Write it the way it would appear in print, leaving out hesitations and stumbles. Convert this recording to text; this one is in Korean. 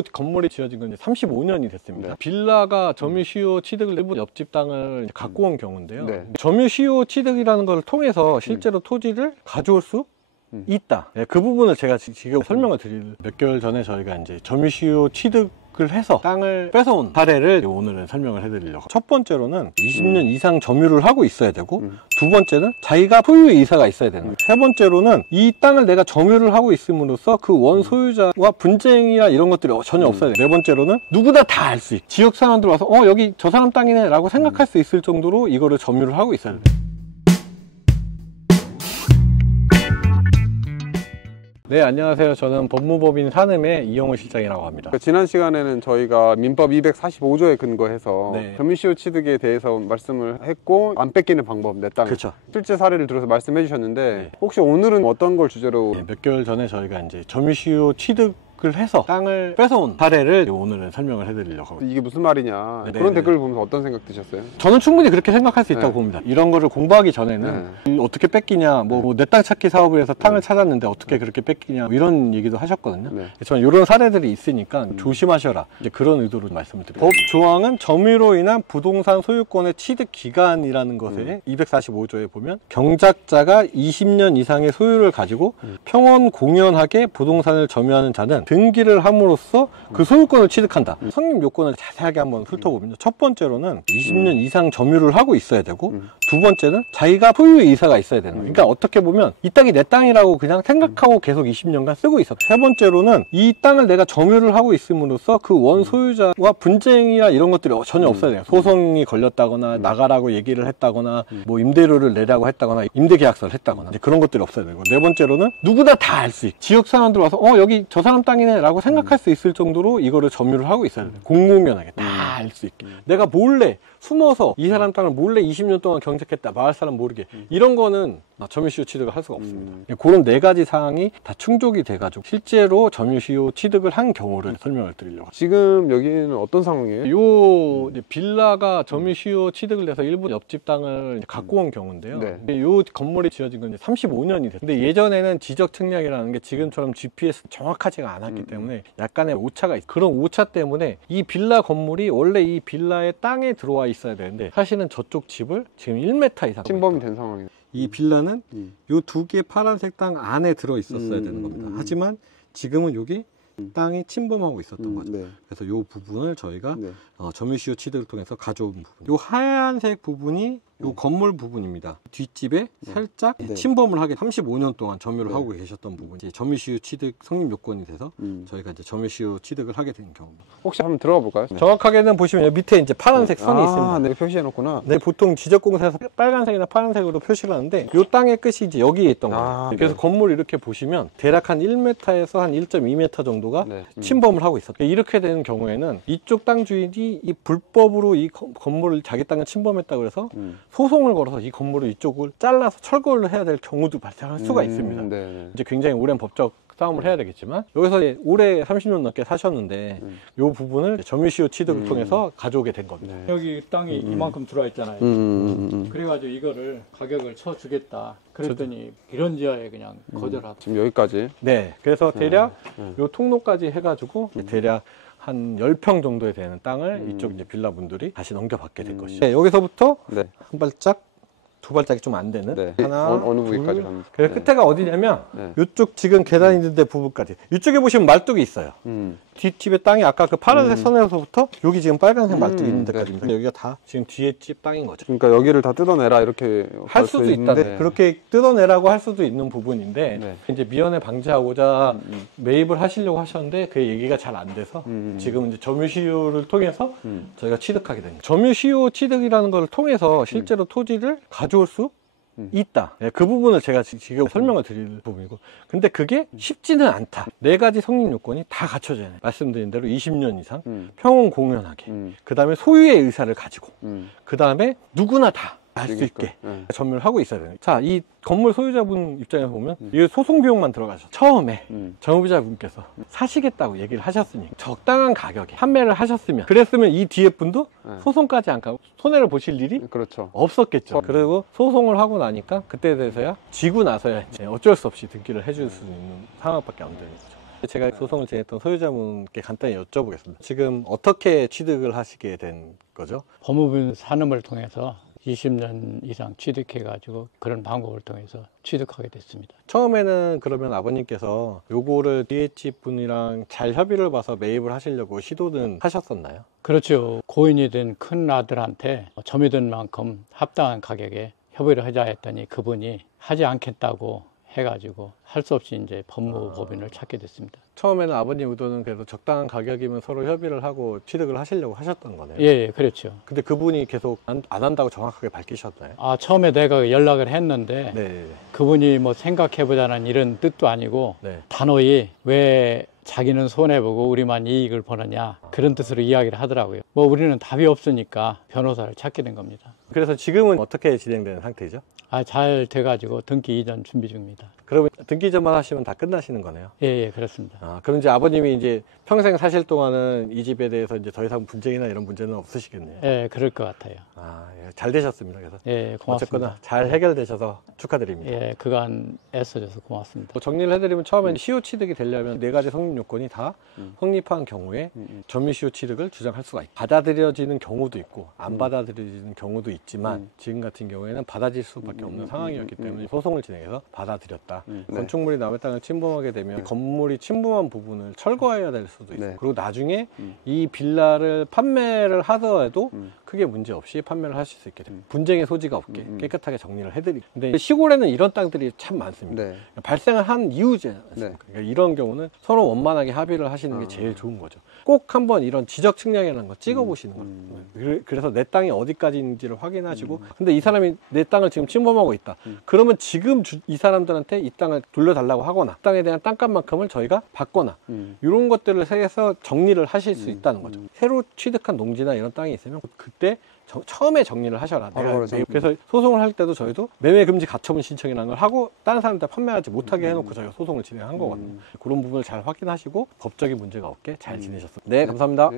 이 건물이 지어진 건 이제 35년이 됐습니다. 네. 빌라가 점유시효 취득을 일부 옆집 땅을 갖고 온 경우인데요. 네. 점유시효 취득이라는 걸 통해서 실제로 토지를 가져올 수 있다. 네, 그 부분을 제가 지금 설명을 드릴 몇 개월 전에 저희가 이제 점유시효 취득을 해서 땅을 뺏어온 사례를 오늘은 설명을 해드리려고. 첫 번째로는 20년 이상 점유를 하고 있어야 되고, 두 번째는 자기가 소유의 의사가 있어야 되는 거예요. 세 번째로는 이 땅을 내가 점유를 하고 있음으로써 그 원 소유자와 분쟁이나 이런 것들이 전혀 없어야 돼요. 네 번째로는 누구나 다 알 수 있고, 지역 사람들 와서 여기 저 사람 땅이네 라고 생각할 수 있을 정도로 이거를 점유를 하고 있어야 돼요. 네, 안녕하세요. 저는 법무법인 산음의 이영호 실장이라고 합니다. 지난 시간에는 저희가 민법 245조에 근거해서 점유시효 취득에 대해서 말씀을 했고, 안 뺏기는 방법, 내 땅. 그렇죠. 실제 사례를 들어서 말씀해 주셨는데, 혹시 오늘은 어떤 걸 주제로? 몇 개월 전에 저희가 이제 점유시효 취득을 해서 땅을 뺏어온 사례를 오늘은 설명을 해드리려고 합니다. 이게 무슨 말이냐, 그런 댓글을 보면서 어떤 생각 드셨어요? 저는 충분히 그렇게 생각할 수 있다고 봅니다. 이런 거를 공부하기 전에는 어떻게 뺏기냐, 내 땅 찾기 사업을 해서 땅을 찾았는데 어떻게 그렇게 뺏기냐, 이런 얘기도 하셨거든요. 저는 이런 사례들이 있으니까 조심하셔라, 이제 그런 의도로 말씀을 드립니다. 법 조항은 점유로 인한 부동산 소유권의 취득 기간이라는 것에 245조에 보면 경작자가 20년 이상의 소유를 가지고 평원 공연하게 부동산을 점유하는 자는 등기를 함으로써 그 소유권을 취득한다. 성립 요건을 자세하게 한번 훑어보면요. 첫 번째로는 20년 이상 점유를 하고 있어야 되고, 두 번째는 자기가 소유의 의사가 있어야 되는 거예요. 그러니까 어떻게 보면 이 땅이 내 땅이라고 그냥 생각하고 계속 20년간 쓰고 있었다. 세 번째로는 이 땅을 내가 점유를 하고 있음으로써 그 원 소유자와 분쟁이나 이런 것들이 전혀 없어야 돼요. 소송이 걸렸다거나 나가라고 얘기를 했다거나 뭐 임대료를 내라고 했다거나 임대계약서를 했다거나 이제 그런 것들이 없어야 되고, 네 번째로는 누구나 다 알 수 있고, 지역 사람들 와서 여기 저 사람 땅이네 라고 생각할 수 있을 정도로 이거를 점유를 하고 있어야 돼요. 공공연하게 다 알 수 있게. 내가 몰래 숨어서 이 사람 땅을 몰래 20년 동안 경작했다, 마을 사람 모르게, 이런 거는 점유시효 취득을 할 수가 없습니다. 그런 네 가지 사항이 다 충족이 돼가지고 실제로 점유시효 취득을 한 경우를 설명을 드리려고. 지금 여기는 어떤 상황이에요? 요 빌라가 점유시효 취득을 해서 일부 옆집 땅을 갖고 온 경우인데요. 요 건물이 지어진 건 이제 35년이 됐어요. 근데 예전에는 지적 측량이라는 게 지금처럼 GPS 정확하지가 않았기 때문에 약간의 오차가 있어요. 그런 오차 때문에 이 빌라 건물이 원래 이 빌라의 땅에 들어와 있어야 되는데, 사실은 저쪽 집을 지금 1m 이상 침범이 된 상황이에요. 이 빌라는 요 두 개의 파란색 땅 안에 들어 있었어야 되는 겁니다. 하지만 지금은 여기 땅이 침범하고 있었던 거죠. 그래서 요 부분을 저희가 점유시효 취득을 통해서 가져온 부분, 요 하얀색 부분이 요 건물 부분입니다. 뒷집에 살짝 침범을 하게 35년 동안 점유를 하고 계셨던 부분이 점유시효 취득 성립 요건이 돼서 저희가 이제 점유시효 취득을 하게 된 경우입니다. 혹시 한번 들어가 볼까요? 정확하게는 보시면 밑에 이제 파란색 선이 있습니다. 네, 표시해 놓구나. 네, 보통 지적공사에서 빨간색이나 파란색으로 표시를 하는데 요 땅의 끝이 이제 여기에 있던 거예요. 그래서 건물 이렇게 보시면 대략 한 1m에서 한 1.2m 정도가 침범을 하고 있었어요. 이렇게 되는 경우에는 이쪽 땅 주인이 이 불법으로 이 건물을 자기 땅을 침범했다고 해서 소송을 걸어서 이 건물을 이쪽을 잘라서 철거를 해야 될 경우도 발생할 수가 있습니다. 이제 굉장히 오랜 법적 싸움을 해야 되겠지만, 여기서 올해 30년 넘게 사셨는데 이 부분을 점유시효 취득을 통해서 가져오게 된 겁니다. 여기 땅이 이만큼 들어와 있잖아요. 그래가지고 이거를 가격을 쳐주겠다 그랬더니 이런 지하에 그냥 거절하다. 지금 여기까지. 네, 그래서 대략 요 통로까지 해가지고 대략 한 10평 정도에 되는 땅을 이쪽 이제 빌라 분들이 다시 넘겨받게 된 것이죠. 여기서부터 한 발짝, 두 발짝이 좀 안 되는 하나, 어느 부위까지 갑니까? 그래서 끝에가 어디냐면 이쪽 지금 계단 있는 데 부분까지. 이쪽에 보시면 말뚝이 있어요. 뒷집의 땅이 아까 그 파란색 선에서부터 여기 지금 빨간색 말뚝이 있는 데까지입니다. 여기가 다 지금 뒤에 집 땅인 거죠. 그러니까 여기를 다 뜯어내라 이렇게 할 수도 있다. 그렇게 뜯어내라고 할 수도 있는 부분인데 이제 미연에 방지하고자 매입을 하시려고 하셨는데 그 얘기가 잘 안 돼서 지금 이제 점유시효를 통해서 저희가 취득하게 된 거예요. 점유시효 취득이라는 걸 통해서 실제로 토지를 가져올 수 있다. 그 부분을 제가 지금 설명을 드릴 부분이고, 근데 그게 쉽지는 않다. 네 가지 성립 요건이 다 갖춰져야 해요. 말씀드린 대로 20년 이상 평온 공연하게, 그 다음에 소유의 의사를 가지고, 그 다음에 누구나 다 알 수 있게 점유를 하고 있어야 돼요. 자, 이 건물 소유자분 입장에서 보면 이 소송 비용만 들어가죠. 처음에 점유자분께서 사시겠다고 얘기를 하셨으니 적당한 가격에 판매를 하셨으면, 그랬으면 이 뒤에 분도 소송까지 안 가고 손해를 보실 일이 없었겠죠. 그리고 소송을 하고 나니까 그때 대해서야 지고 나서야 이제 어쩔 수 없이 등기를 해줄 수 있는 상황밖에 안 되는 거죠. 제가 소송을 진행했던 소유자분께 간단히 여쭤보겠습니다. 지금 어떻게 취득을 하시게 된 거죠? 법무부 산업을 통해서 20년 이상 취득해가지고 그런 방법을 통해서 취득하게 됐습니다. 처음에는 그러면 아버님께서 요거를 DH 분이랑 잘 협의를 봐서 매입을 하시려고 시도는 하셨었나요? 그렇죠. 고인이 된 큰 아들한테 점이 든 만큼 합당한 가격에 협의를 하자 했더니 그분이 하지 않겠다고 해가지고 할 수 없이 이제 법무법인을 찾게 됐습니다. 처음에는 아버님 의도는 그래도 적당한 가격이면 서로 협의를 하고 취득을 하시려고 하셨던 거네요. 예, 그렇죠. 근데 그분이 계속 안 한다고 정확하게 밝히셨나요? 처음에 내가 연락을 했는데 네. 그분이 뭐 생각해보자는 이런 뜻도 아니고 네. 단호히 왜 자기는 손해보고 우리만 이익을 보느냐 그런 뜻으로 이야기를 하더라고요. 뭐 우리는 답이 없으니까 변호사를 찾게 된 겁니다. 그래서 지금은 어떻게 진행되는 상태죠? 잘 돼가지고 등기 이전 준비 중입니다. 그러면 등기 이전만 하시면 다 끝나시는 거네요? 예, 그렇습니다. 그럼 이제 아버님이 이제 평생 사실 동안은 이 집에 대해서 이제 더 이상 분쟁이나 이런 문제는 없으시겠네요. 예, 그럴 것 같아요. 예, 잘 되셨습니다. 그래서 예, 고맙습니다. 어쨌거나 잘 해결되셔서 축하드립니다. 예, 그간 애써줘서 고맙습니다. 정리를 해드리면 처음엔 시효 취득이 되려면 4가지 성립 요건이 다 성립한 경우에 점유시효 취득을 주장할 수가 있고 받아들여지는 경우도 있고 안 받아들여지는 경우도 있지만 지금 같은 경우에는 받아들일 수밖에 없는 상황이었기 때문에 소송을 진행해서 받아들였다. 건축물이 남의 땅을 침범하게 되면 건물이 침범한 부분을 철거해야 될 수도 있고 그리고 나중에 이 빌라를 판매를 하더라도 크게 문제 없이 판매를 하실 수 있게 됩니다. 분쟁의 소지가 없게 깨끗하게 정리를 해드리고 근데 시골에는 이런 땅들이 참 많습니다. 발생을 한 이유지 않습니까? 그러니까 이런 경우는 서로 원만하게 합의를 하시는 게 제일 좋은 거죠. 꼭 한번 이런 지적 측량이라는 거 찍어보시는 거예요. 그래서 내 땅이 어디까지인지를 확인하시고 근데 이 사람이 내 땅을 지금 침범하고 있다. 그러면 지금 이 사람들한테 이 땅을 돌려달라고 하거나 땅에 대한 땅값만큼을 저희가 받거나 이런 것들을 해서 정리를 하실 수 있다는 거죠. 새로 취득한 농지나 이런 땅이 있으면 그때 처음에 정리를 하셔라. 그래서 소송을 할 때도 저희도 매매금지 가처분 신청이라는 걸 하고 다른 사람한테 판매하지 못하게 해놓고 저희가 소송을 진행한 거거든요. 그런 부분을 잘 확인하시고 법적인 문제가 없게 잘 지내셨습니다. 네, 감사합니다.